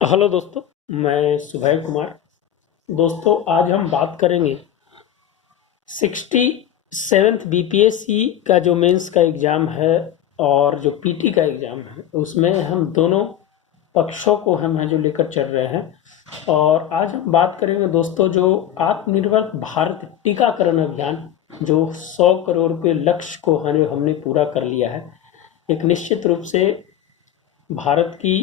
Hello दोस्तों, मैं सुबह कुमार। दोस्तों, आज हम बात करेंगे 67th बीपीएससी का जो मेंस का एग्ज़ाम है और जो पीटी का एग्ज़ाम है, उसमें हम दोनों पक्षों को हम हैं जो लेकर चल रहे हैं। और आज हम बात करेंगे दोस्तों, जो आत्मनिर्भर भारत टीकाकरण अभियान, जो 100 करोड़ के लक्ष्य को हमने पूरा कर लिया है। एक निश्चित रूप से भारत की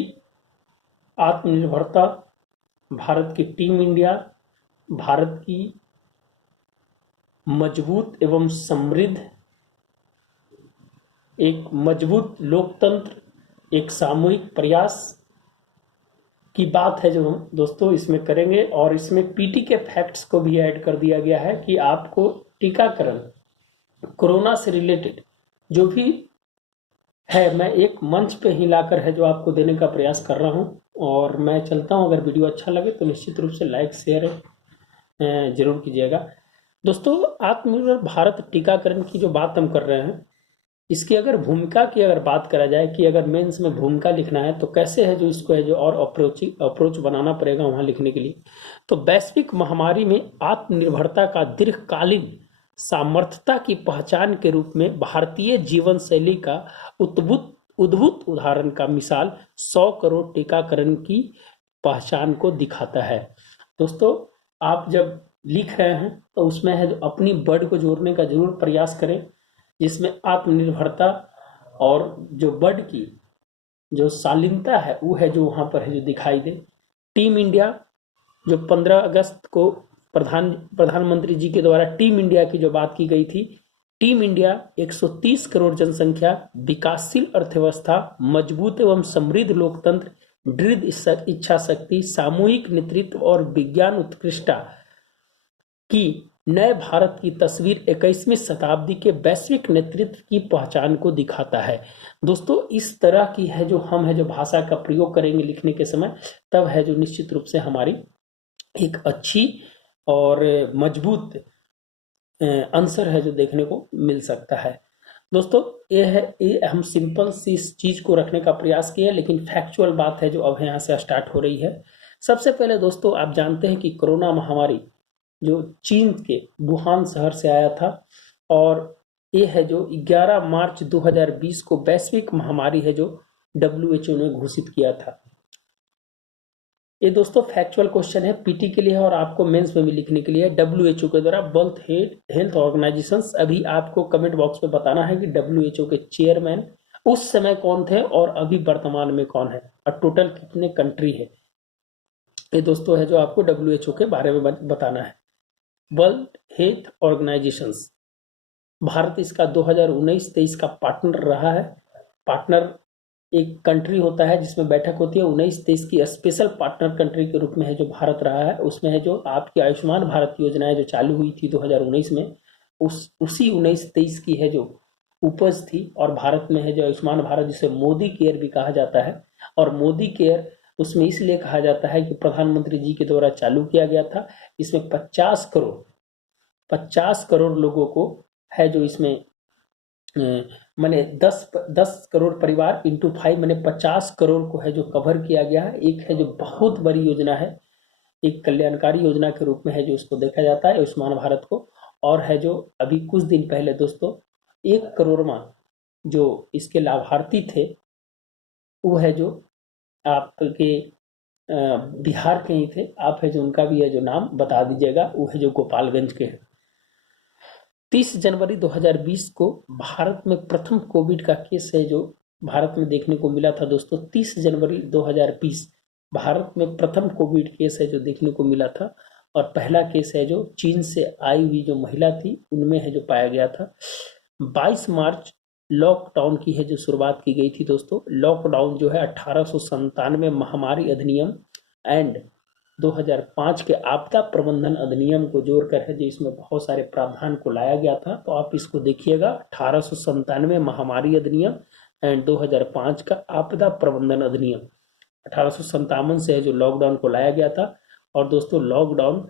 आत्मनिर्भरता, भारत की टीम इंडिया, भारत की मजबूत एवं समृद्ध एक मजबूत लोकतंत्र, एक सामूहिक प्रयास की बात है जो हम दोस्तों इसमें करेंगे। और इसमें पीटी के फैक्ट्स को भी ऐड कर दिया गया है कि आपको टीकाकरण, कोरोना से रिलेटेड जो भी है, मैं एक मंच पे ही लाकर है जो आपको देने का प्रयास कर रहा हूँ। और मैं चलता हूँ, अगर वीडियो अच्छा लगे तो निश्चित रूप से लाइक शेयर जरूर कीजिएगा। दोस्तों, आत्मनिर्भर भारत टीकाकरण की जो बात हम कर रहे हैं, इसकी अगर भूमिका की अगर बात करा जाए कि अगर मेंस में भूमिका लिखना है तो कैसे है जो इसको है जो और अप्रोच बनाना पड़ेगा वहां लिखने के लिए। तो वैश्विक महामारी में आत्मनिर्भरता का दीर्घकालीन सामर्थ्यता की पहचान के रूप में भारतीय जीवन शैली का उद्भुत उद्भुत उदाहरण का मिसाल 100 करोड़ टीकाकरण की पहचान को दिखाता है। दोस्तों, आप जब लिख रहे हैं तो उसमें है जो अपनी वर्ड को जोड़ने का जरूर प्रयास करें, जिसमें आत्मनिर्भरता और जो वर्ड की जो शालीनता है वो है जो वहां पर है जो दिखाई दे। टीम इंडिया, जो 15 अगस्त को प्रधानमंत्री जी के द्वारा टीम इंडिया की जो बात की गई थी, टीम इंडिया 130 करोड़ जनसंख्या, विकासशील अर्थव्यवस्था, मजबूत एवं समृद्ध लोकतंत्र, दृढ़ इच्छा शक्ति, सामूहिक नेतृत्व और विज्ञान उत्कृष्टता की नए भारत की तस्वीर 21वीं शताब्दी के वैश्विक नेतृत्व की पहचान को दिखाता है। दोस्तों, इस तरह की है जो हम है जो भाषा का प्रयोग करेंगे लिखने के समय, तब है जो निश्चित रूप से हमारी एक अच्छी और मजबूत आंसर है जो देखने को मिल सकता है। दोस्तों, ये हम सिंपल सी इस चीज को रखने का प्रयास किए, लेकिन फैक्चुअल बात है जो अब यहाँ से स्टार्ट हो रही है। सबसे पहले दोस्तों, आप जानते हैं कि कोरोना महामारी जो चीन के वुहान शहर से आया था, और ये है जो 11 मार्च 2020 को वैश्विक महामारी है जो डब्ल्यूएचओ ने घोषित किया था। ये दोस्तों फैक्चुअल क्वेश्चन है, पीटी के लिए है और आपको मेंस में भी लिखने के लिए। डब्ल्यूएचओ के द्वारा वर्ल्ड हेल्थ ऑर्गेनाइजेशंस, अभी आपको कमेंट बॉक्स में बताना है कि डब्ल्यूएचओ के चेयरमैन उस समय कौन थे और अभी वर्तमान में कौन है, और टोटल कितने कंट्री है। ये दोस्तों है जो आपको डब्ल्यूएचओ के बारे में बताना है। वर्ल्ड हेल्थ ऑर्गेनाइजेशंस, भारत इसका 2019-23 का पार्टनर रहा है। पार्टनर एक कंट्री होता है जिसमें बैठक होती है। 19-23 की स्पेशल पार्टनर कंट्री के रूप में है जो भारत रहा है। उसमें है जो आपकी आयुष्मान भारत योजना है जो चालू हुई थी 2019 में, उसी 19-23 की है जो उपज थी। और भारत में है जो आयुष्मान भारत, जिसे मोदी केयर भी कहा जाता है, और मोदी केयर उसमें इसलिए कहा जाता है कि प्रधानमंत्री जी के द्वारा चालू किया गया था। इसमें 50 करोड़ लोगों को है जो इसमें मैंने 10 करोड़ परिवार इंटू 5 मैंने 50 करोड़ को है जो कवर किया गया है। एक है जो बहुत बड़ी योजना है, एक कल्याणकारी योजना के रूप में है जो उसको देखा जाता है आयुष्मान भारत को। और है जो अभी कुछ दिन पहले दोस्तों 1 करोड़वा जो इसके लाभार्थी थे, वो है जो आपके बिहार के ही थे। आप है जो उनका भी है जो नाम बता दीजिएगा, वो है जो गोपालगंज के हैं। 30 जनवरी 2020 को भारत में प्रथम कोविड का केस है जो भारत में देखने को मिला था। दोस्तों, 30 जनवरी 2020 भारत में प्रथम कोविड केस है जो देखने को मिला था। और पहला केस है जो चीन से आई हुई जो महिला थी उनमें है जो पाया गया था। 22 मार्च लॉकडाउन की है जो शुरुआत की गई थी। दोस्तों, लॉकडाउन जो है 1897 महामारी अधिनियम एंड 2005 के आपदा प्रबंधन अधिनियम को जोड़कर है जो इसमें बहुत सारे प्रावधान को लाया गया था। तो आप इसको देखिएगा, 1897 महामारी अधिनियम एंड 2005 का आपदा प्रबंधन अधिनियम। 1857 से है जो लॉकडाउन को लाया गया था। और दोस्तों, लॉकडाउन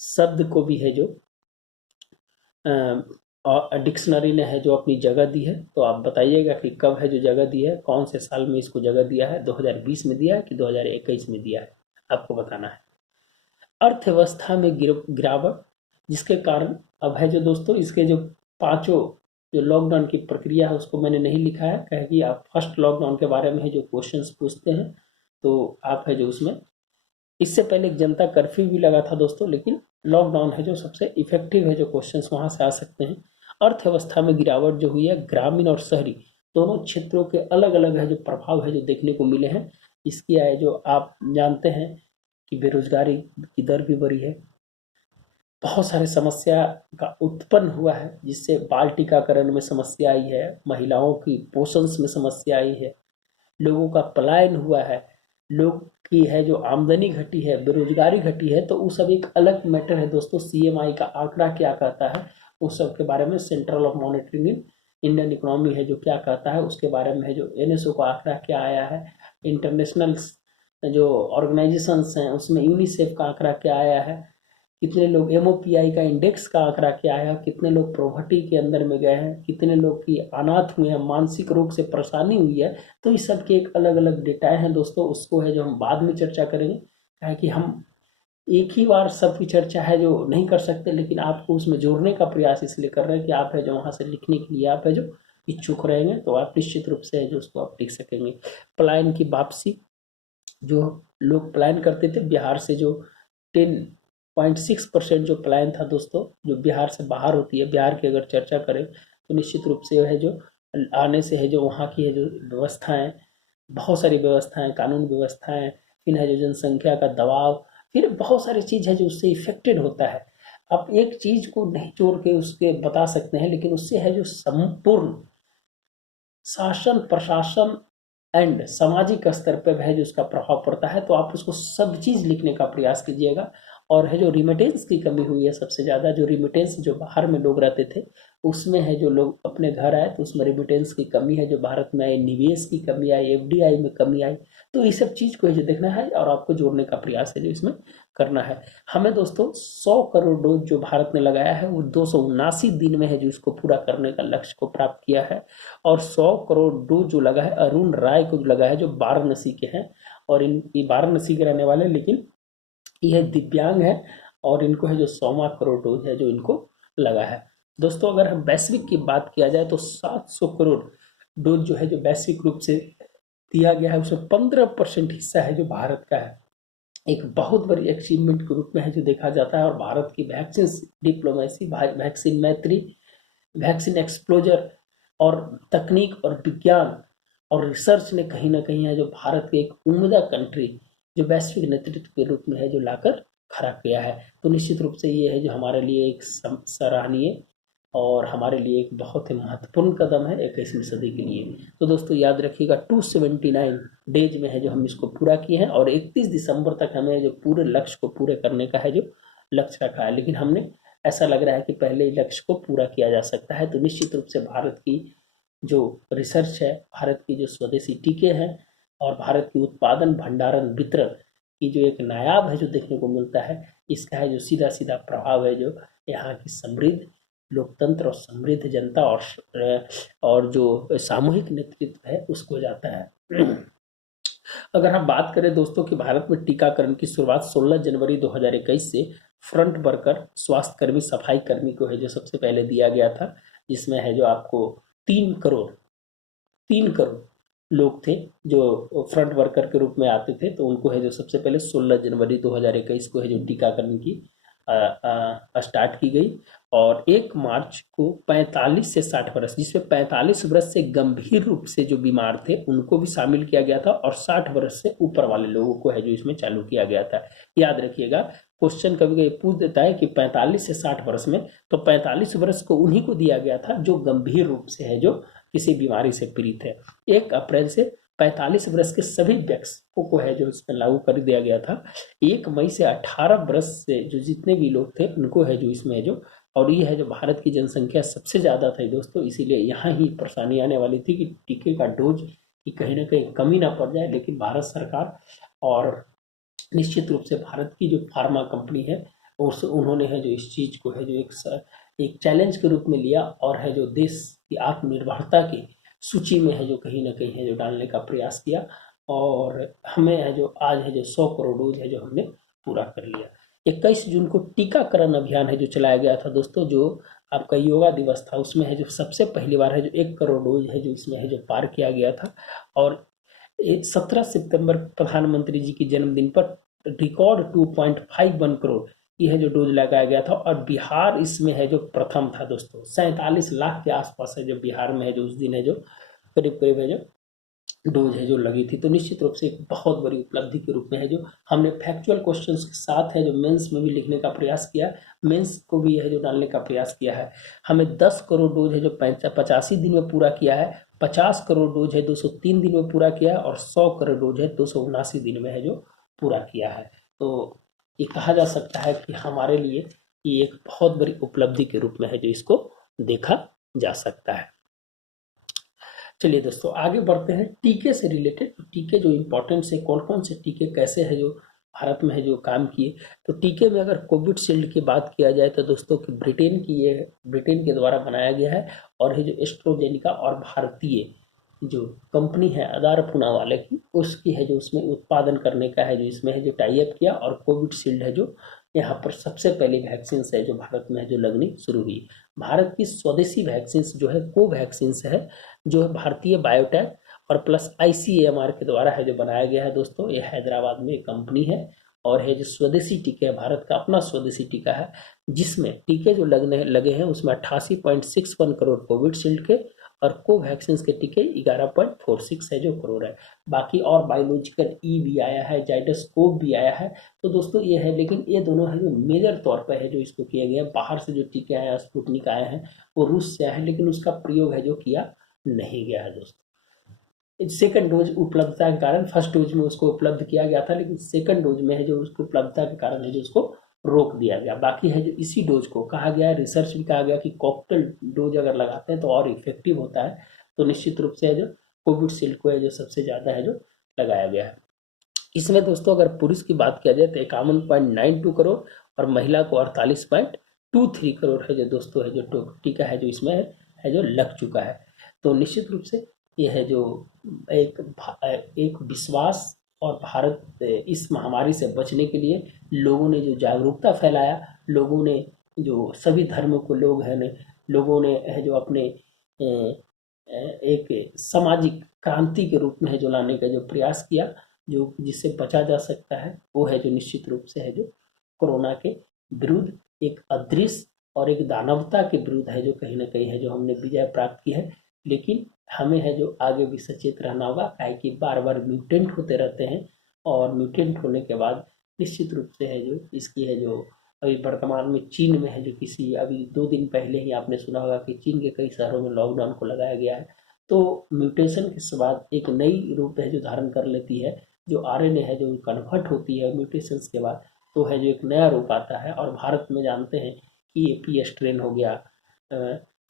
शब्द को भी है जो और डिक्शनरी ने है जो अपनी जगह दी है, तो आप बताइएगा कि कब है जो जगह दी है, कौन से साल में इसको जगह दिया है, 2020 में दिया है कि 2021 में दिया है, आपको बताना है। अर्थव्यवस्था में गिरावट, जिसके कारण अब है जो दोस्तों इसके जो पांचों जो लॉकडाउन की प्रक्रिया है उसको मैंने नहीं लिखा है, कहे कि आप फर्स्ट लॉकडाउन के बारे में है जो क्वेश्चंस पूछते हैं तो आप है जो उसमें, इससे पहले एक जनता कर्फ्यू भी लगा था दोस्तों, लेकिन लॉकडाउन है जो सबसे इफेक्टिव है जो क्वेश्चंस वहां से आ सकते हैं। अर्थव्यवस्था में गिरावट जो हुई है, ग्रामीण और शहरी दोनों क्षेत्रों के अलग अलग है जो प्रभाव है जो देखने को मिले हैं। इसकी है जो आप जानते हैं कि बेरोजगारी की दर भी बढ़ी है, बहुत सारे समस्या का उत्पन्न हुआ है, जिससे बाल टीकाकरण में समस्या आई है, महिलाओं की पोषण में समस्या आई है, लोगों का पलायन हुआ है, लोग की है जो आमदनी घटी है, बेरोजगारी घटी है, तो वो सब एक अलग मैटर है दोस्तों। सीएमआई का आंकड़ा क्या कहता है उस सब के बारे में, central of monitoring in Indian economy है जो क्या कहता है उसके बारे में है, जो एनएसओ का आंकड़ा क्या आया है, इंटरनेशनल जो ऑर्गेनाइजेशंस हैं उसमें यूनिसेफ का आंकड़ा क्या आया है, कितने लोग एमओपीआई का इंडेक्स का आंकड़ा क्या है, कितने लोग प्रोवर्टी के अंदर में गए हैं, कितने लोग की अनाथ हुए हैं, मानसिक रोग से परेशानी हुई है, तो इस सब के एक अलग अलग डेटा हैं दोस्तों। उसको है जो हम बाद में चर्चा करेंगे, क्या है कि हम एक ही बार सबकी चर्चा है जो नहीं कर सकते, लेकिन आपको उसमें जोड़ने का प्रयास इसलिए कर रहे हैं कि आप है जो वहाँ से लिखने के लिए आप है जो इच्छुक रहेंगे, तो आप निश्चित रूप से है जो उसको आप लिख सकेंगे। पलायन की वापसी, जो लोग पलायन करते थे बिहार से, जो 10.6% जो पलायन था दोस्तों, जो बिहार से बाहर होती है, बिहार की अगर चर्चा करें तो निश्चित रूप से है जो आने से है जो वहाँ की है जो व्यवस्थाएं, बहुत सारी व्यवस्थाएं, कानून व्यवस्थाएं, फिर है जो जनसंख्या का दबाव, फिर बहुत सारी चीज़ है जो उससे इफेक्टेड होता है। आप एक चीज़ को नहीं जोड़ के उसके बता सकते हैं, लेकिन उससे है जो संपूर्ण शासन प्रशासन एंड सामाजिक स्तर पर है जो उसका प्रभाव पड़ता है, तो आप उसको सब चीज़ लिखने का प्रयास कीजिएगा। और है जो रिमिटेंस की कमी हुई है सबसे ज़्यादा, जो रिमिटेंस जो बाहर में लोग रहते थे उसमें है जो लोग अपने घर आए तो उसमें रिमिटेंस की कमी है जो भारत में आई, निवेश की कमी आई, एफडीआई में कमी आई, तो ये सब चीज़ को जो देखना है और आपको जोड़ने का प्रयास है जो इसमें करना है। हमें दोस्तों 100 करोड़ डोज जो भारत ने लगाया है वो 279 दिन में है जो इसको पूरा करने का लक्ष्य को प्राप्त किया है। और 100 करोड़ डोज जो लगा है अरुण राय को जो लगा है, जो वाराणसी के हैं, और इन वाराणसी के रहने वाले, लेकिन यह दिव्यांग है, और इनको है जो 100वां करोड़ डोज है जो इनको लगा है। दोस्तों अगर हम वैश्विक की बात किया जाए तो 700 करोड़ डोज जो है जो वैश्विक रूप से दिया गया है, उसमें 15% हिस्सा है जो भारत का है। एक बहुत बड़ी अचीवमेंट के रूप में है जो देखा जाता है। और भारत की वैक्सीन डिप्लोमेसी, वैक्सीन मैत्री, वैक्सीन एक्सप्लोजर और तकनीक और विज्ञान और रिसर्च ने कहीं ना कहीं है जो भारत के एक उम्दा कंट्री जो वैश्विक नेतृत्व के रूप में है जो लाकर खड़ा किया है। तो निश्चित रूप से ये है जो हमारे लिए एक सराहनीय और हमारे लिए एक बहुत ही महत्वपूर्ण कदम है 21वीं सदी के लिए। तो दोस्तों याद रखिएगा 279 डेज में है जो हम इसको पूरा किए हैं, और 31 दिसंबर तक हमें जो पूरे लक्ष्य को पूरे करने का है जो लक्ष्य रखा है, लेकिन हमने ऐसा लग रहा है कि पहले ही लक्ष्य को पूरा किया जा सकता है। तो निश्चित रूप से भारत की जो रिसर्च है, भारत की जो स्वदेशी टीके हैं और भारत की उत्पादन भंडारण वितरण की जो एक नायाब है जो देखने को मिलता है, इसका है जो सीधा सीधा प्रभाव है जो यहाँ की समृद्ध लोकतंत्र और समृद्ध जनता और जो सामूहिक नेतृत्व है उसको जाता है। अगर हम बात करें दोस्तों कि भारत में टीकाकरण की शुरुआत 16 जनवरी 2021 से फ्रंट वर्कर, स्वास्थ्य कर्मी, सफाई कर्मी को है जो सबसे पहले दिया गया था, जिसमें है जो आपको 3 करोड़ लोग थे जो फ्रंट वर्कर के रूप में आते थे, तो उनको है जो सबसे पहले 16 जनवरी 2021 को है जो टीकाकरण की स्टार्ट की गई। और 1 मार्च को 45 से 60 वर्ष, जिसमें 45 वर्ष से गंभीर रूप से जो बीमार थे उनको भी शामिल किया गया था, और 60 वर्ष से ऊपर वाले लोगों को है जो इसमें चालू किया गया था। याद रखिएगा क्वेश्चन कभी कभी पूछ देता है कि 45 से 60 वर्ष में, तो 45 वर्ष को उन्हीं को दिया गया था जो गंभीर रूप से है जो किसी बीमारी से पीड़ित है। 1 अप्रैल से 45 वर्ष के सभी व्यक्तियों को है जो इसमें लागू कर दिया गया था। 1 मई से 18 वर्ष से जो जितने भी लोग थे उनको है जो इसमें है जो, और ये है जो भारत की जनसंख्या सबसे ज़्यादा थी दोस्तों, इसीलिए यहाँ ही परेशानी आने वाली थी कि टीके का डोज की कहीं ना कहीं कमी ना पड़ जाए। लेकिन भारत सरकार और निश्चित रूप से भारत की जो फार्मा कंपनी है, और उन्होंने है जो इस चीज़ को है जो एक चैलेंज के रूप में लिया और है जो देश की आत्मनिर्भरता की सूची में है जो कहीं ना कहीं है जो डालने का प्रयास किया। और हमें है जो आज है जो 100 करोड़ डोज है जो हमने पूरा कर लिया। 21 जून को टीकाकरण अभियान है जो चलाया गया था दोस्तों, जो आपका योगा दिवस था, उसमें है जो सबसे पहली बार है जो 1 करोड़ डोज है जो इसमें है जो पार किया गया था। और 17 सितंबर प्रधानमंत्री जी की जन्मदिन पर रिकॉर्ड 2.51 करोड़ ये है जो डोज लगाया गया था। और बिहार इसमें है जो प्रथम था दोस्तों, 47 लाख के आसपास है जो बिहार में है जो उस दिन है जो करीब करीब है जो डोज है जो लगी थी। तो निश्चित रूप से एक बहुत बड़ी उपलब्धि के रूप में है जो हमने फैक्चुअल क्वेश्चंस के साथ है जो मेंस में भी लिखने का प्रयास किया, मेंस को भी है जो डालने का प्रयास किया है। हमें 10 करोड़ डोज है जो 85 दिन में पूरा किया है, 50 करोड़ डोज है 203 दिन में पूरा किया है, और 100 करोड़ डोज है 279 दिन में है जो पूरा किया है। तो ये कहा जा सकता है कि हमारे लिए ये एक बहुत बड़ी उपलब्धि के रूप में है जो इसको देखा जा सकता है। चलिए दोस्तों आगे बढ़ते हैं टीके से रिलेटेड। तो टीके जो इम्पोर्टेंट है, कौन कौन से टीके कैसे है जो भारत में है जो काम किए। तो टीके में अगर कोविडशील्ड की बात किया जाए तो दोस्तों कि ब्रिटेन के द्वारा बनाया गया है, और है जो एस्ट्रोजेनिका और भारतीय जो कंपनी है अदार पूनावाला की, उसकी है जो उसमें उत्पादन करने का है जो इसमें है जो टाई अप किया। और कोविडशील्ड है जो यहाँ पर सबसे पहली वैक्सीन है जो भारत में है जो लगनी शुरू हुई। भारत की स्वदेशी वैक्सीन जो है कोवैक्सीन है, जो है भारतीय बायोटेक और प्लस ICAMR के द्वारा है जो बनाया गया है दोस्तों। ये हैदराबाद में एक कंपनी है, और है जो स्वदेशी टीके है, भारत का अपना स्वदेशी टीका है, जिसमें टीके जो लगने लगे हैं उसमें 88.61 करोड़ कोविडशील्ड के, और कोवैक्सीन के टीके 11.46 है जो करोड़ है। बाकी और बायोलॉजिकल भी आया है, जाइडस कोव भी आया है। तो दोस्तों ये है, लेकिन ये दोनों है जो मेजर तौर पर है जो इसको किया गया है। बाहर से जो टीके आए हैं, स्पुतनिक आए हैं, वो रूस से आए हैं, लेकिन उसका प्रयोग है जो किया नहीं गया है दोस्तों। सेकंड डोज उपलब्धता के कारण, फर्स्ट डोज में उसको उपलब्ध किया गया था, लेकिन सेकंड डोज में है जो उसको उपलब्धता के कारण है जो उसको रोक दिया गया। बाकी है जो इसी डोज को कहा गया है, रिसर्च भी कहा गया कि कॉकटेल डोज अगर लगाते हैं तो और इफेक्टिव होता है। तो निश्चित रूप से है जो कोविडशील्ड को है जो सबसे ज़्यादा है जो लगाया गया है। इसमें दोस्तों अगर पुरुष की बात किया जाए तो 51.92 करोड़, और महिला को 48.23 करोड़ है जो दोस्तों है जो टीका है जो इसमें है जो लग चुका है। तो निश्चित रूप से ये है जो एक विश्वास, और भारत इस महामारी से बचने के लिए लोगों ने जो जागरूकता फैलाया, लोगों ने जो सभी धर्मों को लोगों ने है जो अपने एक सामाजिक क्रांति के रूप में है जो लाने का जो प्रयास किया, जो जिससे बचा जा सकता है, वो है जो निश्चित रूप से है जो कोरोना के विरुद्ध एक अदृश्य और एक दानवता के विरुद्ध है जो कहीं ना कहीं है जो हमने विजय प्राप्त की है। लेकिन हमें है जो आगे भी सचेत रहना होगा, काहे कि बार बार म्यूटेंट होते रहते हैं, और म्यूटेंट होने के बाद निश्चित रूप से है जो इसकी है जो अभी वर्तमान में चीन में है जो अभी 2 दिन पहले ही आपने सुना होगा कि चीन के कई शहरों में लॉकडाउन को लगाया गया है। तो म्यूटेशन के बाद एक नई रूप है जो धारण कर लेती है, जो RNA है जो कन्वर्ट होती है म्यूटेशंस के बाद, तो है जो एक नया रूप आता है। और भारत में जानते हैं कि AP स्ट्रेन हो गया,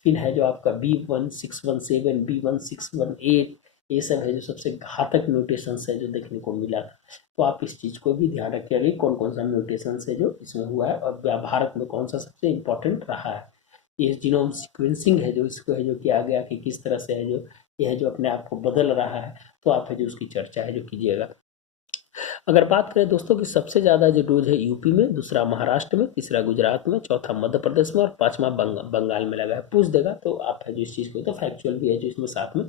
फिर है जो आपका B1617, B1618, ये सब है जो सबसे घातक म्यूटेशंस है जो देखने को मिला था। तो आप इस चीज़ को भी ध्यान रखिए कि कौन कौन सा म्यूटेशंस है जो इसमें हुआ है, और भारत में कौन सा सबसे इम्पोर्टेंट रहा है। ये जीनोम सीक्वेंसिंग है जो इसको है जो किया गया कि किस तरह से है जो यह जो अपने आप को बदल रहा है, तो आप है जो उसकी चर्चा है जो कीजिएगा। अगर बात करें दोस्तों कि सबसे ज़्यादा जो डोज है यूपी में, दूसरा महाराष्ट्र में, तीसरा गुजरात में, चौथा मध्य प्रदेश में, और पांचवा बंगाल में लगा है। पूछ देगा तो आप है जो इस चीज़ को तो फैक्चुअल भी है जो इसमें साथ में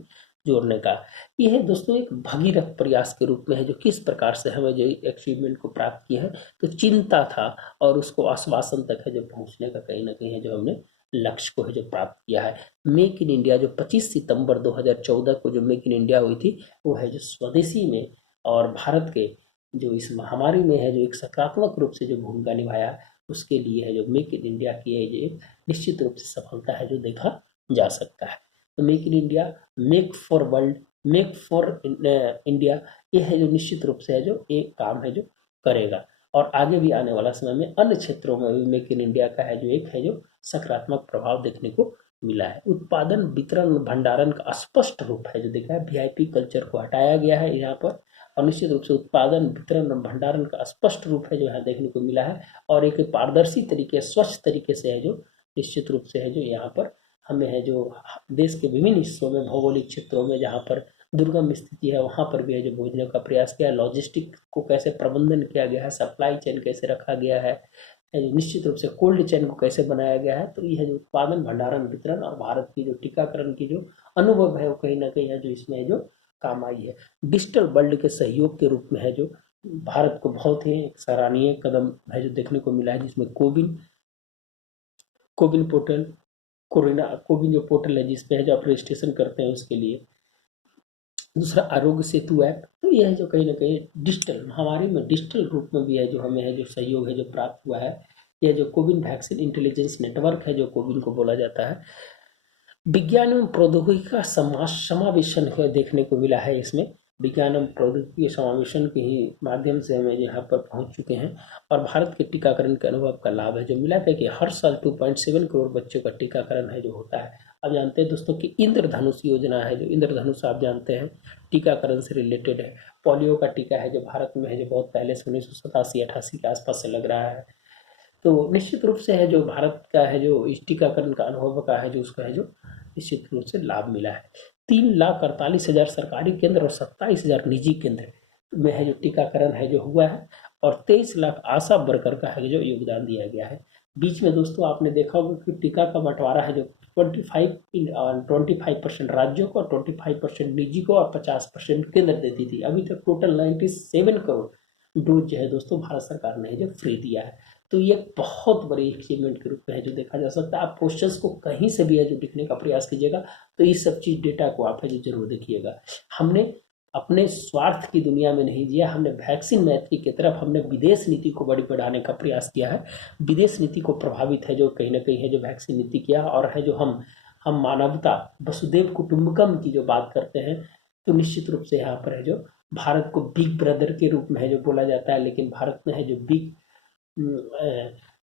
जोड़ने का। ये है दोस्तों एक भगीरथ प्रयास के रूप में है जो किस प्रकार से हमें जो अचीवमेंट को प्राप्त किया है। तो चिंता था, और उसको आश्वासन तक है जो पहुँचने का कहीं ना कहीं है जो हमने लक्ष्य को है जो प्राप्त किया है। मेक इन इंडिया जो 25 सितंबर 2014 को जो मेक इन इंडिया हुई थी, वो है जो स्वदेशी में और भारत के जो इस महामारी में है जो एक सकारात्मक रूप से जो भूमिका निभाया, उसके लिए है जो मेक इन इंडिया की है जो निश्चित रूप से सफलता है जो देखा जा सकता है। तो make in India, make for world, make for India, ये है जो निश्चित रूप से है जो एक काम है जो करेगा। और आगे भी आने वाला समय में अन्य क्षेत्रों में भी मेक इन इंडिया का है जो एक है जो सकारात्मक प्रभाव देखने को मिला है। उत्पादन, वितरण, भंडारण का स्पष्ट रूप है जो देखा है। VIP कल्चर को हटाया गया है यहाँ पर, और निश्चित रूप से उत्पादन, वितरण और भंडारण का स्पष्ट रूप है जो यहाँ देखने को मिला है। और एक पारदर्शी तरीके, स्वच्छ तरीके से है जो निश्चित रूप से है जो यहाँ पर हमें है जो देश के विभिन्न हिस्सों में, भौगोलिक क्षेत्रों में जहाँ पर दुर्गम स्थिति है वहाँ पर भी है जो भेजने का प्रयास किया है। लॉजिस्टिक को कैसे प्रबंधन किया गया है, सप्लाई चेन कैसे रखा गया है, निश्चित रूप से कोल्ड चेन को कैसे बनाया गया है। तो यह जो उत्पादन, भंडारण, वितरण और भारत की जो टीकाकरण की जो अनुभव है वो कहीं ना कहीं है जो इसमें जो काम आई है। डिजिटल वर्ल्ड के सहयोग के रूप में है जो भारत को बहुत ही सराहनीय कदम है जो देखने को मिला है, जिसमें कोविन कोविन पोर्टल, कोविन जो पोर्टल है जिसपे है जो आप रजिस्ट्रेशन करते हैं उसके लिए। दूसरा आरोग्य सेतु ऐप। तो यह है जो कहीं ना कहीं डिजिटल महामारी में डिजिटल रूप में भी है जो हमें है जो सहयोग है जो प्राप्त हुआ है। यह जो कोविन वैक्सीन इंटेलिजेंस नेटवर्क है जो कोविन को बोला जाता है। विज्ञान एवं प्रौद्योगिकी का समावेशन देखने को मिला है इसमें। विज्ञान एवं प्रौद्योगिकी के समावेशन के ही माध्यम से हम यहाँ पर पहुँच चुके हैं और भारत के टीकाकरण के अनुभव का लाभ है जो मिला था कि हर साल 2.7 करोड़ बच्चों का टीकाकरण है जो होता है। अब जानते हैं दोस्तों कि इंद्रधनुष योजना है, जो इंद्रधनुष आप जानते हैं टीकाकरण से रिलेटेड है। पोलियो का टीका है जो भारत में है जो बहुत पहले से 1987-88 के आसपास से लग रहा है। तो निश्चित रूप से है जो भारत का है जो इस टीकाकरण का अनुभव का है जो उसका है जो निश्चित रूप से लाभ मिला है। 3,48,000 सरकारी केंद्र और 27,000 निजी केंद्र में है जो टीकाकरण है जो हुआ है और 23 लाख आशा वर्कर का है जो योगदान दिया गया है। बीच में दोस्तों आपने देखा होगा कि टीका का बंटवारा है जो 25% राज्यों को, 25% निजी को और 50% केंद्र देती थी। अभी तक टोटल 97 करोड़ डोज जो है दोस्तों भारत सरकार ने जो फ्री दिया है। तो ये बहुत बड़ी अचीवमेंट के रूप में है जो देखा जा सकता है। आप क्वेश्चंस को कहीं से भी है जो लिखने का प्रयास कीजिएगा तो ये सब चीज डेटा को आप है जो जरूर देखिएगा। हमने अपने स्वार्थ की दुनिया में नहीं जिया, हमने वैक्सीन मैत्री की तरफ हमने विदेश नीति को बड़ी बढ़ाने का प्रयास किया है। विदेश नीति को प्रभावित है जो कहीं ना कहीं है जो वैक्सीन नीति किया और है जो हम मानवता वसुदेव कुटुंबकम की जो बात करते हैं तो निश्चित रूप से यहाँ पर है जो भारत को बिग ब्रदर के रूप में है जो बोला जाता है, लेकिन भारत ने है जो बिग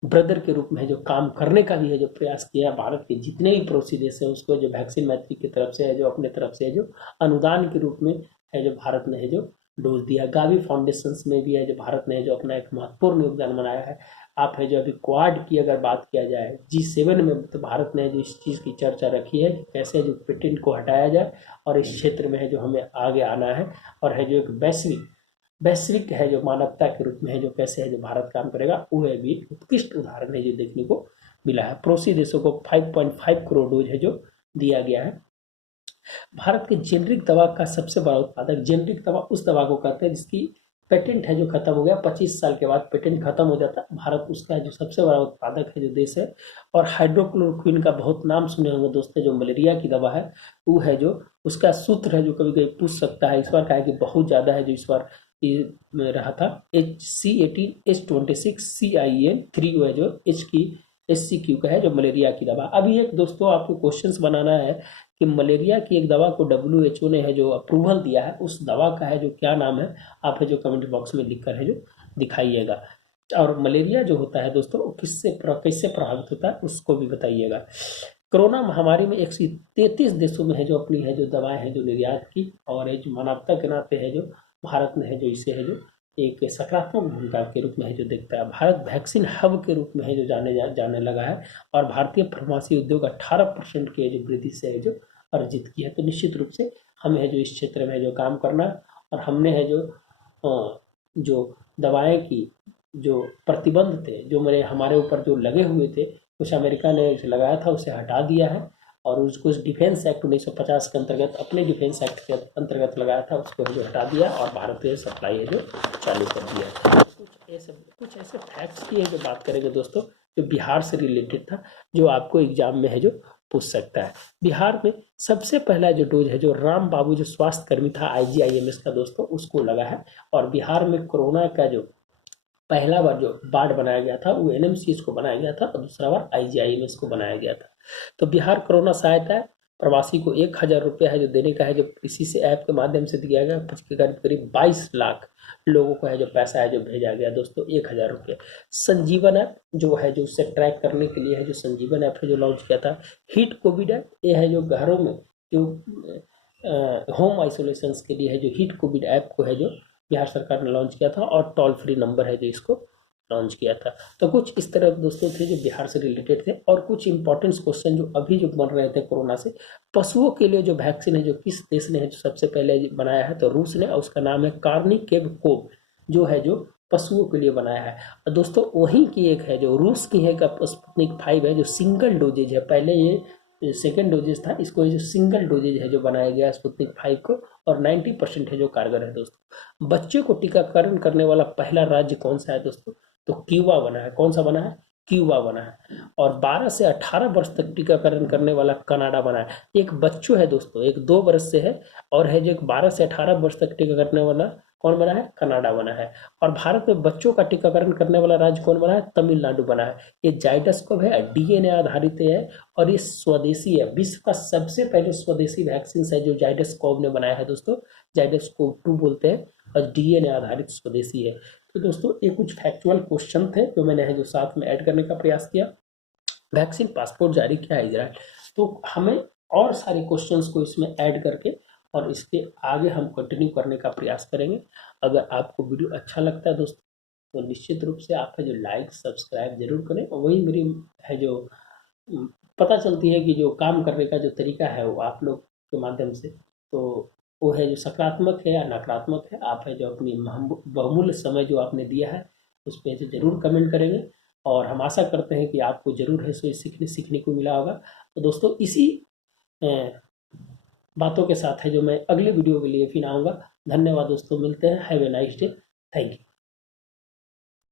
ब्रदर के रूप में है जो काम करने का भी है जो प्रयास किया। भारत के जितने भी पड़ोसी देश हैं उसको जो वैक्सीन मैत्री की तरफ से है जो अपने तरफ से है जो अनुदान के रूप में है जो भारत ने है जो डोज दिया। गावी फाउंडेशन में भी है जो भारत ने जो अपना एक महत्वपूर्ण योगदान बनाया है। आप है जो अभी क्वाड की अगर बात किया जाए G7 में तो भारत ने जो इस चीज़ की चर्चा रखी है कि कैसे जो पेटेंट को हटाया जाए और इस क्षेत्र में है जो हमें आगे आना है और है जो एक वैश्विक है जो मानवता के रूप में है जो कैसे है जो भारत काम करेगा, वो है भी उत्कृष्ट उदाहरण है जो देखने को मिला है। पड़ोसी देशों को 5.5 करोड़ डोज है जो दिया गया है। भारत के जेनरिक दवा का सबसे बड़ा उत्पादक, जेनरिक दवा उस दवा को कहते हैं जिसकी पेटेंट है जो खत्म हो गया, 25 साल के बाद पेटेंट खत्म हो जाता है। भारत उसका जो सबसे बड़ा उत्पादक है जो देश है। और हाइड्रोक्लोरोक्विन का बहुत नाम सुने होंगे दोस्तों, जो मलेरिया की दवा है वो है जो उसका सूत्र है जो कभी कभी पूछ सकता है। इस बार कहा कि बहुत ज़्यादा है जो इस बार में रहा था HC18H26CIN3 है जो H की SCQ का है जो मलेरिया की दवा। अभी एक दोस्तों आपको क्वेश्चंस बनाना है कि मलेरिया की एक दवा को WHO ने है जो अप्रूवल दिया है, उस दवा का है जो क्या नाम है, आप है जो कमेंट बॉक्स में लिखकर है जो दिखाइएगा। और मलेरिया जो होता है दोस्तों कैसे प्रभावित होता है उसको भी बताइएगा। कोरोना महामारी में 133 देशों में है जो अपनी है जो दवाएं हैं जो निर्यात की और जो मानवता के नाते है जो भारत ने है जो इसे है जो एक सकारात्मक भूमिका के रूप में है जो देखता है। भारत वैक्सीन हब के रूप में है जो जाने लगा है और भारतीय फार्मेसी उद्योग 18% की जो वृद्धि से है जो अर्जित की है। तो निश्चित रूप से हमें है जो इस क्षेत्र में जो काम करना और हमने है जो दवाएं की जो प्रतिबंध थे जो हमारे ऊपर जो लगे हुए थे, कुछ अमेरिका ने लगाया था उसे हटा दिया है और उसको डिफेंस एक्ट 1950 के अंतर्गत अपने डिफेंस एक्ट के अंतर्गत लगाया था उसको जो हटा दिया और भारत में सप्लाई है जो चालू कर दिया। कुछ ऐसे फैक्ट्स की है जो बात करेंगे दोस्तों जो बिहार से रिलेटेड था, जो आपको एग्जाम में है जो पूछ सकता है। बिहार में सबसे पहला जो डोज है जो राम बाबू जो स्वास्थ्य कर्मी था IGIMS का दोस्तों उसको लगा है। और बिहार में कोरोना का जो पहला बार जो वार्ड बनाया गया था वो NMCH को बनाया गया था और दूसरा बार IGIMS को बनाया गया था। तो बिहार कोरोना सहायता प्रवासी को 1,000 रुपया है जो देने का है जो इसी से ऐप के माध्यम से दिया गया। करीब 22 लाख लोगों को है जो पैसा है जो भेजा गया दोस्तों 1,000 रुपये। संजीवन ऐप जो है जो उससे ट्रैक करने के लिए है जो संजीवन ऐप है जो लॉन्च किया था। हिट कोविड ऐप ये है जो घरों में जो होम आइसोलेशन के लिए है जो हिट कोविड ऐप को है जो बिहार सरकार ने लॉन्च किया था और टोल फ्री नंबर है जो इसको लॉन्च किया था। तो कुछ इस तरह दोस्तों थे जो बिहार से रिलेटेड थे, और कुछ इंपॉर्टेंट क्वेश्चन जो अभी जो बन रहे थे कोरोना से। पशुओं के लिए जो वैक्सीन है, जो किस देश ने है जो सबसे पहले बनाया है, तो रूस ने, और उसका नाम है कार्निकेव, जो है जो पशुओं के लिए बनाया है। और दोस्तों वहीं की एक है जो रूस की है का स्पुतनिक 5 है, जो सिंगल डोजेज है। पहले ये सेकेंड डोजेज था, इसको ये जो सिंगल डोजेज है जो बनाया गया स्पुतनिक 5 को, और 90% है जो कारगर है दोस्तों। बच्चे को टीकाकरण करने वाला पहला राज्य कौन सा है दोस्तों? तो क्यूबा बना है। कौन सा बना है? क्यूबा बना है। और 12 से 18 वर्ष तक टीकाकरण करने वाला कनाडा बना है। एक बच्चों है दोस्तों, एक 2 वर्ष से है, और है जो 12 से 18 वर्ष तक टीका करने वाला कौन बना है? कनाडा बना है। और भारत में बच्चों का टीकाकरण करने वाला राज्य कौन बना है? तमिलनाडु बना है। ये जाइडस कोव है, डीएनए आधारित है, और ये स्वदेशी है। विश्व का सबसे पहले स्वदेशी वैक्सीन है जो जाइडस कोव ने बनाया है दोस्तों, जाइडस कोव 2 बोलते हैं, और डीएनए आधारित स्वदेशी है। तो दोस्तों ये कुछ फैक्चुअल क्वेश्चन थे जो मैंने है जो साथ में ऐड करने का प्रयास किया। वैक्सीन पासपोर्ट जारी किया है इजराइल, तो हमें और सारे क्वेश्चंस को इसमें ऐड करके और इसके आगे हम कंटिन्यू करने का प्रयास करेंगे। अगर आपको वीडियो अच्छा लगता है दोस्तों, तो निश्चित रूप से आप है जो लाइक सब्सक्राइब जरूर करें। और वही मेरी है जो पता चलती है कि जो काम करने का जो तरीका है वो आप लोग के माध्यम से, तो वो है जो सकारात्मक है या नकारात्मक है। आप है जो अपनी बहुमूल्य समय जो आपने दिया है उस पर जो जरूर कमेंट करेंगे, और हम आशा करते हैं कि आपको जरूर है सो सीखने को मिला होगा। तो दोस्तों इसी अ, बातों के साथ है जो मैं अगले वीडियो के लिए फिर आऊँगा। धन्यवाद दोस्तों, मिलते हैं। Have a nice day. Thank you.